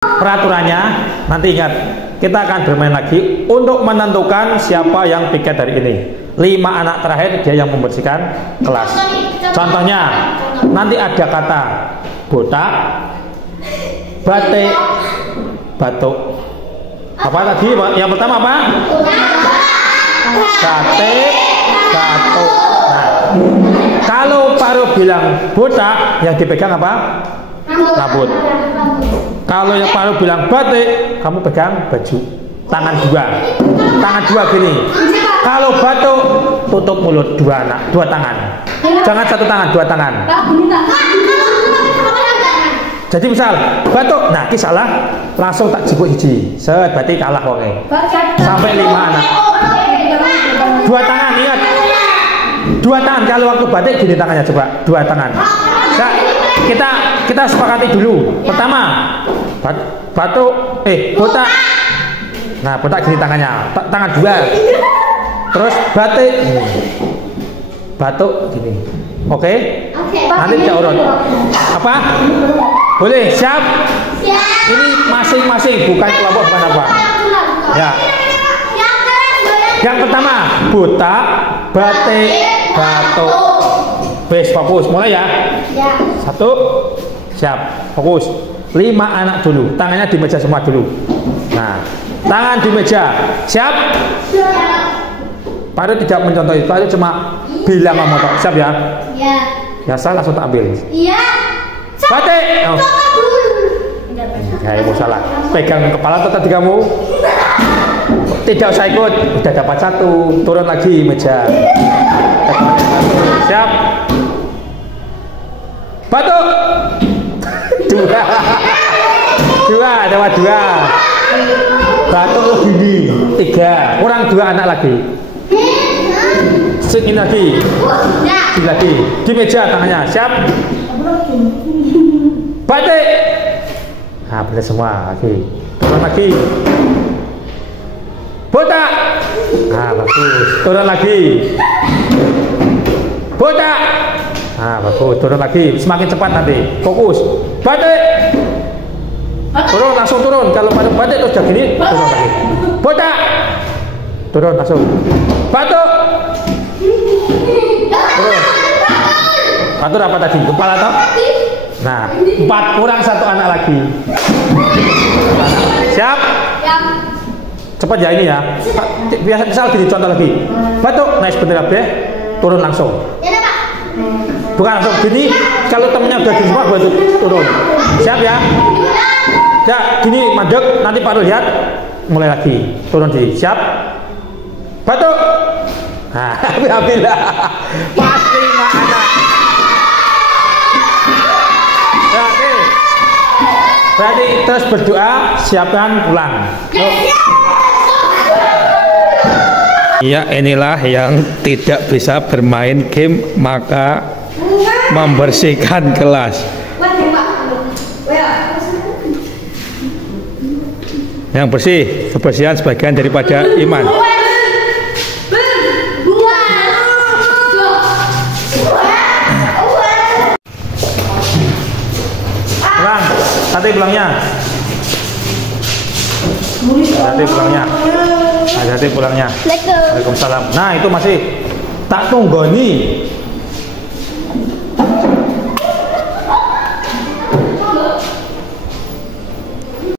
peraturannya. Nanti ingat, kita akan bermain lagi untuk menentukan siapa yang piket hari ini. 5 anak terakhir dia yang membersihkan kelas. Contohnya, nanti ada kata botak, batik, batuk. Apa tadi? Yang pertama apa? Batik, batuk. Nah, kalau Paru bilang botak, yang dipegang apa? Rambut. Kalau yang Paru bilang batik, kamu pegang baju. Tangan dua gini. Kalau batuk, tutup mulut, 2 tangan. Jangan 1 tangan, 2 tangan. Jadi misal batuk, nah ini salah, langsung tak jebuk hiji. Berarti kalah wonge. Sampai 5 anak. 2 tangan, ingat. 2 tangan, kalau waktu batik gini tangannya, coba 2 tangan. Nah, kita sepakati dulu. Pertama, batuk, botak. Nah, botak gini tangannya, tangan 2. Terus batik, batuk gini. Oke? Nanti kita urut. Apa? Boleh, siap? Ini masing-masing, bukan kelompok, bukan apa. Ya. Yang pertama, botak, batik, batuk. Wes, fokus, mulai ya. 1, siap, fokus. 5 anak dulu, tangannya di meja semua dulu. Nah, tangan di meja, siap? Paru tidak mencontoh itu, Paru cuma bilang ngomong, siap ya? Iya. Ya, saya langsung tak ambil. Iya. Batik. Oh. Ya, ibu salah. Pegang kepala tetap di kamu. Tidak usah ikut, udah dapat 1, turun lagi meja. Siap. Batuk. 2, dapat 2. Batuk gini. 3, kurang 2 anak lagi. Sini lagi. Sini lagi. Di meja tangannya, siap. Batik. Nah, benar semua lagi. Turun lagi. Botak. Nah, bagus. Turun lagi. Botak. Nah, bagus. Turun lagi. Semakin cepat nanti. Fokus. Batik. Turun, langsung turun. Kalau pada batik terus gini, turun lagi. Botak. Turun langsung. Batuk. Turun. Batuk apa tadi? Kepala atau? Nah, 4, kurang 1 anak lagi. Siap? Cepat ya ini ya. Biasa misal gini, contoh lagi. Batuk, naik sebentar ya. Turun langsung. Bukan langsung gini. Kalau temennya udah gini semua, batuk turun. Siap ya? Ya, gini mandek. Nanti Paru lihat. Mulai lagi. Turun di. Siap? Batuk. Nah, alhamdulillah. Pas 5 anak. Ya, oke. Berarti terus berdoa, siapkan pulang. Ya, inilah yang tidak bisa bermain game, maka membersihkan kelas. Yang bersih, kebersihan sebagian daripada iman. Pulang, nanti pulangnya. Nanti pulangnya. Hati-hati pulangnya. Waalaikumsalam. Nah, itu masih tak tunggoni.